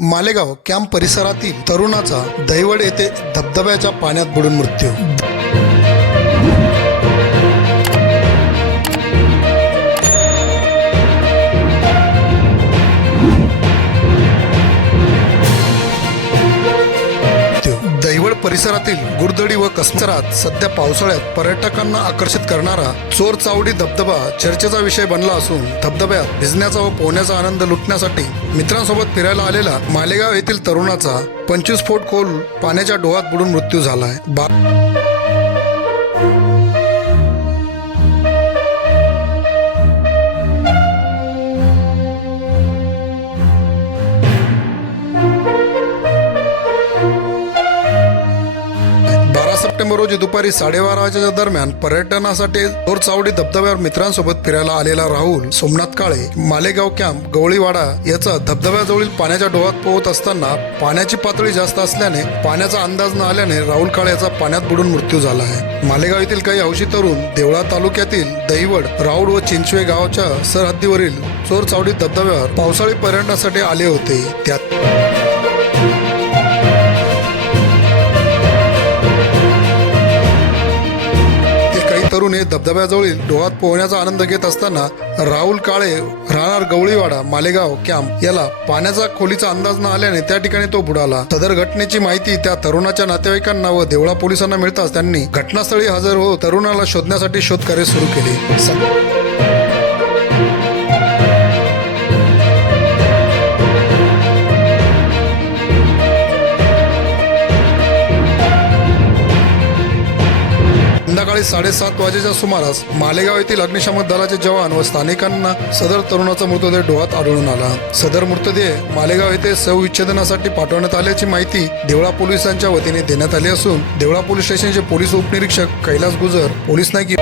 Malegaon camp परिसरातील तरुणाचा दैवड येथे धबधब्याच्या पाण्यात बुडून मृत्यू परिसरातील गुरदडी व कसरात सध्या पावसाळ्यात पर्यटकांना आकर्षित करणारा चोर चावडी धबधबा चर्चेचा विषय बनला असून धबधब्यात भिजण्याचा व पोहण्याचा आनंद लुटण्यासाठी मित्रांसोबत फिरायला आलेला मालेगाव येथील तरुणाचा पंचवीस फूट खोल पाण्याच्या डोहात बुडून मृत्यू झालाय. बा रोजी दुपारी साडेबारा वाजेच्या दरम्यान पर्यटनासाठी चावडी धबधब्यावर मित्रांसोबत फिरायला आलेला राहुल सोमनाथ काळे मालेगाव कॅम्प गवळीवाडा याचा धबधब्याजवळील पाण्याच्या डोहात पोहत असताना पाण्याची पातळी जास्त असल्याने पाण्याचा अंदाज न आल्याने राहुल काळे याचा पाण्यात बुडून मृत्यू झाला आहे. मालेगाव येथील काही हौशी तरुण देवळा तालुक्यातील दहिवड राऊड व चिंचवे गावाच्या सरहद्दीवरील चोर चावडी धबधब्यावर पावसाळी पर्यटनासाठी आले होते. त्यात तरुण हे धबधब्याजवळील डोहात पोहण्याचा आनंद घेत असताना राहुल काळे राहणार गवळीवाडा मालेगाव कॅम्प याला पाण्याचा खोलीचा अंदाज न आल्याने त्या ठिकाणी तो बुडाला. सदर घटनेची माहिती त्या तरुणाच्या नातेवाईकांना व देवळा पोलिसांना मिळताच त्यांनी घटनास्थळी हजर होत तरुणाला शोधण्यासाठी शोधकार्य सुरू केले. संध्याकाळी साडेसात वाजेच्या सुमारास मालेगाव येथील अग्निशामक दलाचे जवान व स्थानिकांना सदर तरुणाचा मृतदेह डोहात आढळून आला. सदर मृतदेह मालेगाव येथे सविच्छेदनासाठी पाठवण्यात आल्याची माहिती देवळा पोलिसांच्या वतीने देण्यात आली असून देवळा पोलीस स्टेशनचे पोलीस उपनिरीक्षक कैलास गुजर पोलीस नाईक